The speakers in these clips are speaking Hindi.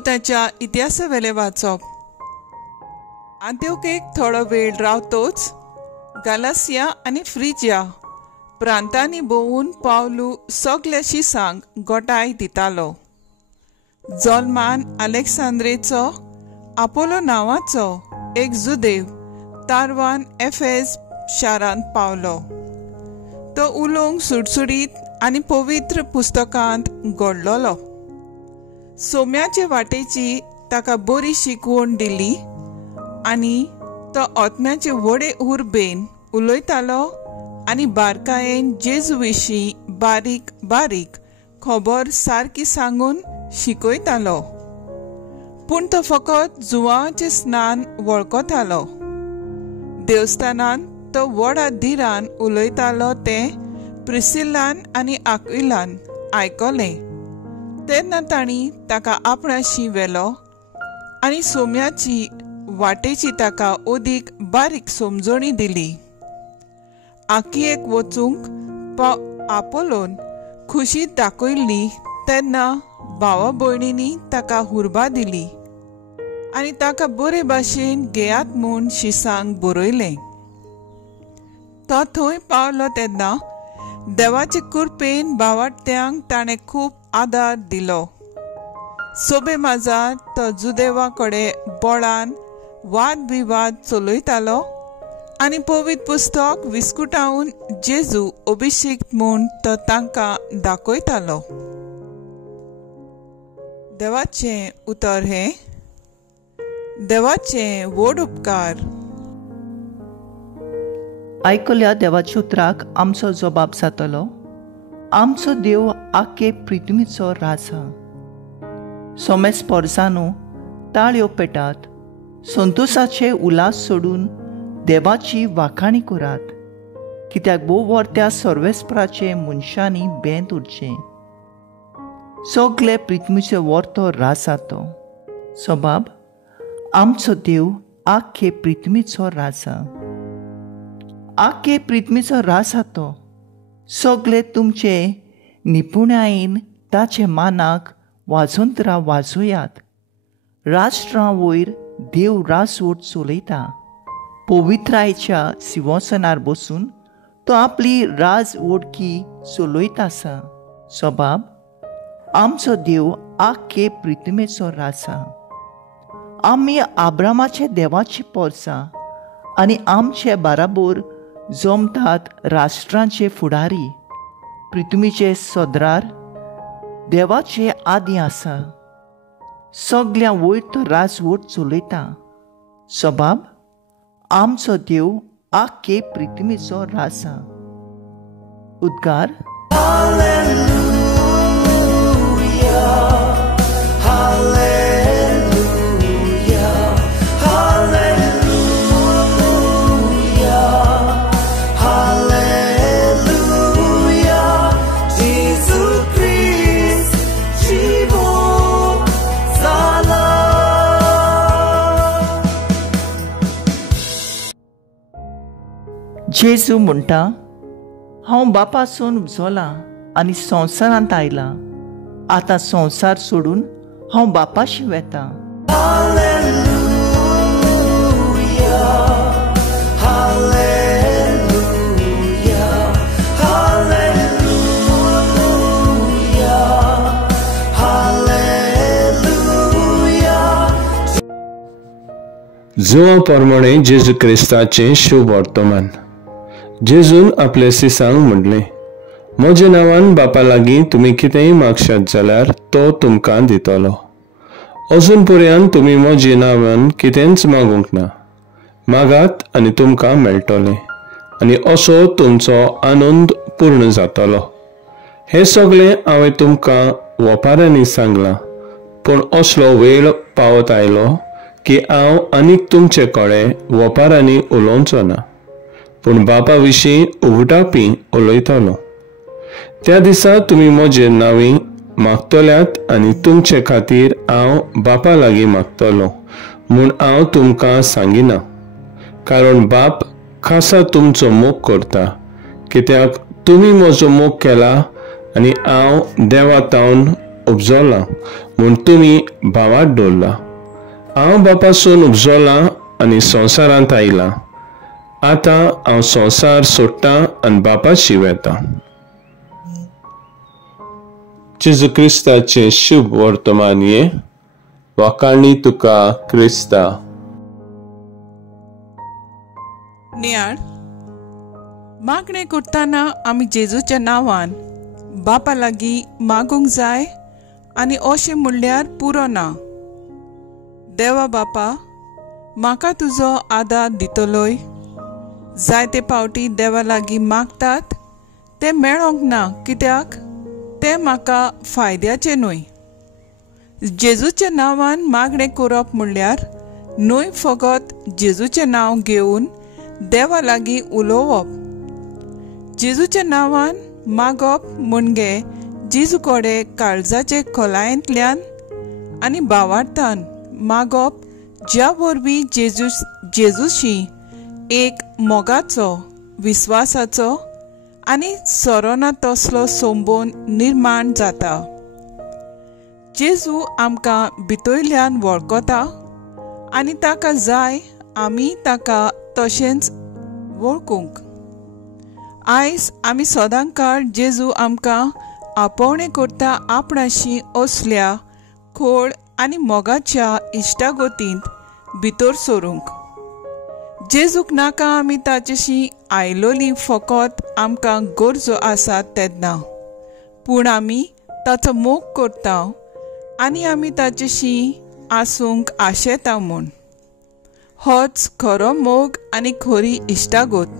पुताच्या इतिहासावेले वाचप. आंत्योकेक थोडो वेळ रावतोच गालासिया आनी फ्रिजिया प्रांतांनी भोंवून पावलू सगल्याशी सांग गोठाय दितालो. जल्मान अलेक्सांद्रेचो आपोलो नांवाचो एक जुदेव तारवान एफेस शारांत पावलो. तो उलोवंक सुटसुडीत आनी पवित्र पुस्तकांत घडलोलो. सोम्याचे वाटेची ताका बरी शिकवण दिली आनी तो आत्म्याचे व्हडे उर्बेन उलयतालो आनी बारकायेन जेजू विशीं बारीक बारीक खबर सारकी सांगून शिकयतालो. पूण तो फकत जुवांचें स्नान वळखतालो. देवस्थानांत तो व्हडा धिरान उलयतालो तें प्रिसिल्लान आनी आक्विलान आयकलें. तेन्ना तांणी ताका आपणाशी व्हेलो आनी सोम्याची वाटेची ताका ओदीक बारीक समजणी दिली. आकियेक वचूंक आपोलोन खुशी दाखयली तेन्ना भावा भयणींनी ताका हुर्बा दिली आनी ताका बरे भाशेन घेयात म्हूण शिसांक बरयलें. तो थंय पावलो तेन्ना देवाचे कृपेन भावार्थ्यांक ताणें खूब आदार दिलो. सोबे माजार तो जुदेवा कडेन बोळान वाद विवाद चलयतालो आनी पवित्र पुस्तक विस्कुटावन जेजू अभिषेक्त म्हूण तो तांकां दाखयतालो. देवाचें उतर हें. देवाचें व्हड उपकार. आयकल्या देवाच्या उतराक आमचो जबाब जातलो. आमचो देव आखे पृथ्वीचो राजा. सोमेस पोरसांनो ताळयो पेटात. संतोशाचे उलास सोडून देवाची वाखाणी करात. कित्याक भोववर्त्या सर्वेस्पराचे मनशांनी बेंत उरचें. सगळे पृथ्वीचे वर्तो राजा तो. सबाब आमचो देव आखे पृथ्वीचो राजा. आखे पृथ्वीचो राजा तो. सगळे तुमचे निपुणायेन ताचे मानाक वाजोंतरां वाजोयात. राष्ट्रां वयर देव राजवट चलयता. पवित्रायेच्या सिंहासनार बसून तो आपली राजवटकी चलयत आसा. सबाब आमचो देव आखे पृथ्वीचो राजा. आमी आब्रामाचे देवाची पोरसां आनी आमचे बाराबर जमतात राष्ट्रांचे फुडारी. पृथ्वीचे सदरार देवाचे आदी आसा. सगळ्या वयर तो राजवट चलयता. सबाब आमचो देव आखे पृथ्वीचो राजा. उद्गार. जेजू म्हणटा, हांव बापासून उजोला आनी संवसारांत आयला. आतां संवसार सोडून हांव बापाशी वेता. जुवा प्रमाणे जेजू क्रिस्ताचें शुभ वर्तमान. जेजून आपले सिसांक म्हणलें, म्हज्या नांवान बापा लागीं तुमी कितेंय मागशात जाल्यार तो तुमकां दितलो. अजून पर्यंत तुमी म्हज्या नांवान कितेंच मागूंक ना. मागात आनी तुमकां मेळटलें आनी असो तुमचो आनंद पूर्ण जातलो. हें सगळें हांवें तुमकां वपाऱ्यांनी सांगलां. पूण असलो वेळ पावत आयलो की हांव आनीक तुमचे कडेन वपाऱ्यांनी उलोवचो ना, पूण बापा विशीं उगटापी उलयतलो. त्या दिसा तुमी म्हजे नांवी मागतल्यात आनी तुमचे खातीर हांव बापा लागीं मागतलो म्हूण हांव तुमकां सांगिना. कारण बाप खासा तुमचो मोग करता, कित्याक तुमी म्हजो मोग केला आनी हांव देवा तावन उपजोला म्हूण तुमी भावांत दवरला. हांव बापासून उपजोला आनी संवसारांत आयला. आतां हांव संवसार सोडटां आनी बापाशी वेतां. जेजू क्रिस्ताचें शुभ वर्तमान हे वखाणी तुका क्रिस्ता. नियाळ मागणें करतना आमी जेजूच्या नांवान बापा लागीं मागूंक जाय आनी अशें म्हणल्यार पुरो ना. देवा बापा, म्हाका तुजो आदार दितलोय. जायते पावटी देवा लागीं मागतात तें मेळोंक ना, कित्याक तें म्हाका फायद्याचें न्हय. जेजूच्या नांवान मागणें करप म्हणल्यार न्हय फकत जेजूचें नांव घेवन देवा लागीं उलोवप. जेजूच्या नांवान मागप म्हणजे जेजू कडेन काळजाचे खोलायेंतल्यान आनी भावार्थान मागप, ज्या वरवीं जेजूशी एक मोगाचो, विस्वासाचो आनी सरोना तसलो संबंद निर्माण जाता. जेजू आमकां भितरल्यान वळखता आनी ताका जाय आमी ताका तशेंच वळखूंक. आयज आमी सदां काळ जेजू आमकां आपोवणें करता आपणाशी असल्या खोल आनी मोगाच्या इश्टागतींत भितर सरूंक. जेजूक नाका आमी ताचेशी आयलोली फकत आमकां गरजो आसात तेन्ना, पूण आमी ताचो मोग करता आनी आमी ताचेशी आसूंक आशेता म्हूण. होच खरो मोग आनी खरी इश्टागत.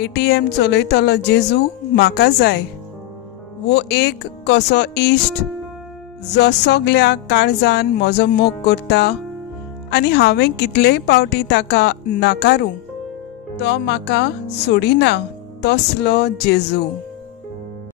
ATM चलयतलो जेजू म्हाका जाय, वो एक कसो इश्ट जो सगल्या काळजान म्हजो मोग करता आनी हांवें कितलेय पावटी ताका नाकारूं तो म्हाका सोडिना तसलो जेजू.